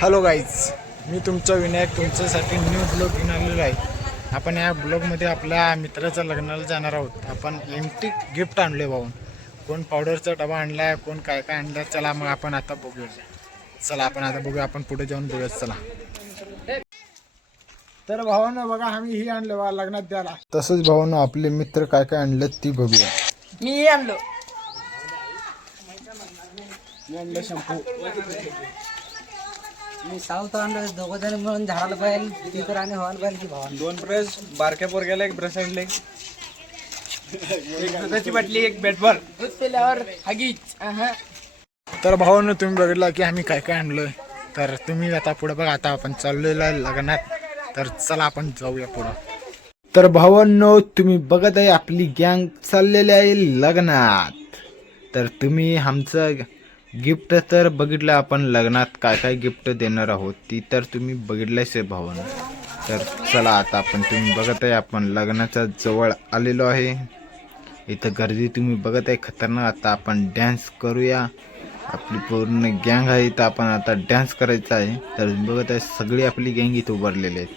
Hello guys मी तुमचा विनायक तुमच्यासाठी new blog घेऊन आलेलो आहे. आपण या ब्लॉगमध्ये आपल्या मित्राच्या लग्नाला जाणार आहोत. आपण एमटी गिफ्ट आणले भाऊन कोण पावडरचा डबा आणलाय कोण काय काय आणलाय चला मग आपण आता बघूया. चला आपण आता बघूया आपण पुढे जाऊन बघूया चला. तर भावानं बघा आम्ही ही आणले बा लग्नात द्यायला. तसंच भावानं आपले मित्र काय काय आणलं ती बघूया. मी आणलो. मी आणलं शॅम्पू. मी साऊथ आणलो दोघं जण मिळून झाडाला पाहिजे तिथं आणि व्हायला पाहिजे की भावानं दोन ब्रश बारक्या पोरग्याला एक ब्रश आणले. एक दुधाची बाटली एक बॅटबॉल दूध पिल्यावर हगीच. अहं. तर भावानं तुम्ही बघितलं की आम्ही काय काय आणलोय. तर तुम्ही आता पुढे बघा आता आपण चाललेलो आहे लग्नात तर चला आपण जाऊया पुढं. तर भावांनो तुम्ही बघत आहे आपली गँग चाललेली आहे लग्नात. तर तुम्ही आमचं गिफ्ट तर बघितलं आपण लग्नात काय काय गिफ्ट देणार आहोत ती तर तुम्ही बघितल्याच आहे भावानं. तर चला आता आपण तुम्ही बघत आहे आपण लग्नाच्या जवळ आलेलो आहे. इथं गर्दी तुम्ही बघत आहे खतरनाक. आता आपण डॅन्स करूया. आपली पूर्ण गँग आहे इथं आपण आता डॅन्स करायचा आहे. तर बघत आहे सगळी आपली गँग इथं उभारलेली आहेत.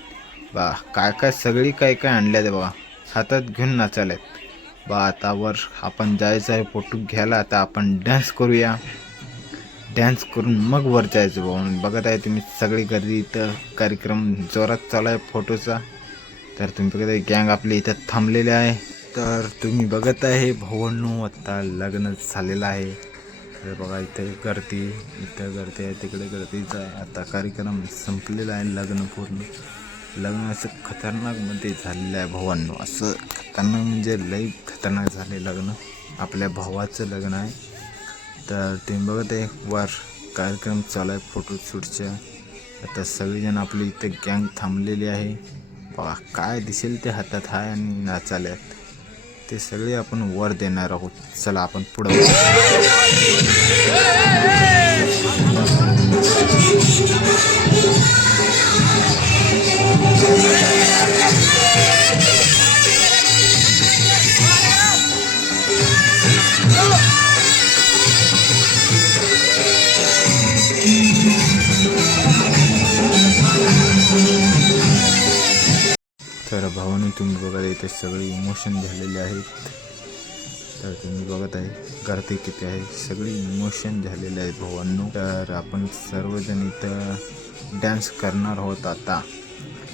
बा काय काय सगळी काय काय आणल्यात बा. हातात घेऊन नाचाल्यात बा आता वर आपण जायचं आहे फोटो घ्यायला. आता आपण डॅन्स करूया. डॅन्स करून मग वर जायचं बा म्हणून बघत आहे तुम्ही सगळी गर्दी इथं कार्यक्रम जोरात चालू आहे फोटोचा. तर तुम्ही बघत आहे गँग आपली इथं थांबलेले आहे. तर तुम्ही बघत आहे भावांनो आत्ता लग्न झालेलं आहे. तर बघा इथे गर्दी इथं गर्दी आहे तिकडे गर्दीचं आहे. आता कार्यक्रम संपलेला आहे लग्न पूर्ण. लग्न असं खतरनाकमध्ये झालेलं आहे भावांनो असं खतरनाक म्हणजे लई खतरनाक झाले लग्न. आपल्या भावाचं लग्न आहे. तर तुम्ही बघत आहे वर कार्यक्रम चालू आहे फोटोशूटच्या आता सगळेजण आपली इथे गँग थांबलेली आहे. बघा काय दिसेल ते हातात आहे आणि नाचाल्यात ते सगळे आपण वर देणार आहोत. चला आपण पुढं तुम्ही बघत आहे इथे सगळे इमोशन झालेले आहेत तर तुम्ही बघत आहे गर्दी किती आहे सगळी इमोशन झालेले आहेत भावांनो. तर आपण सर्वजण इथं डान्स करणार आहोत आता.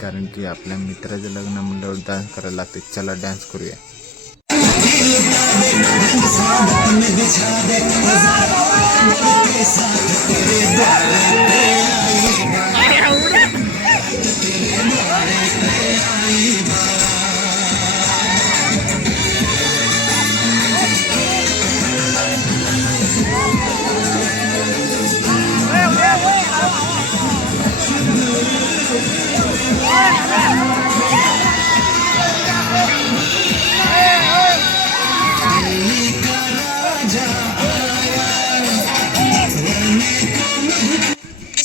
कारण की आपल्या मित्राचं लग्न म्हणल्यावर डान्स करायला लागते चला डान्स करूया.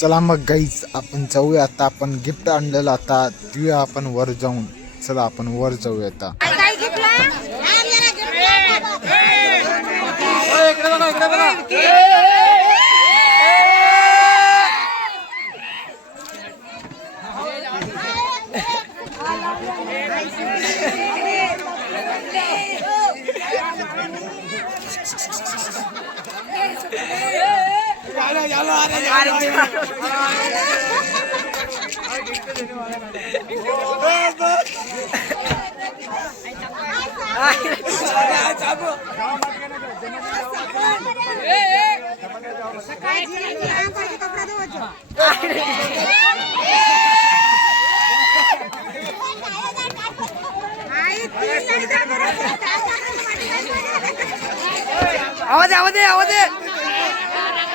चला मग गाईच आपण जाऊया आता आपण गिफ्ट आणलेलं आता देऊया आपण वर जाऊन चला आपण वर जाऊया आता आवाज आहे, आवाज आहे, आवाज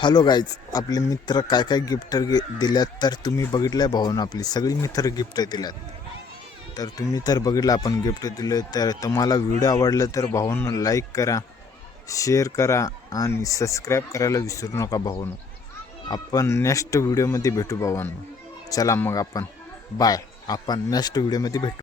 हॅलो गाईज आपले मित्र काय काय गिफ्ट दिल्यात तर तुम्ही बघितलंय भाऊन आपली. सगळी मित्र गिफ्ट दिल्यात. तर तुम्ही तर बघितलं आपण गिफ्ट दिले तर तुम्हाला व्हिडिओ आवडला तर भाऊन लाईक करा शेअर करा आणि सबस्क्राईब करायला विसरू नका भाऊन. आपण नेक्स्ट व्हिडिओमध्ये भेटू भावांनो चला मग आपण. बाय आपण नेक्स्ट व्हिडिओमध्ये भेटू.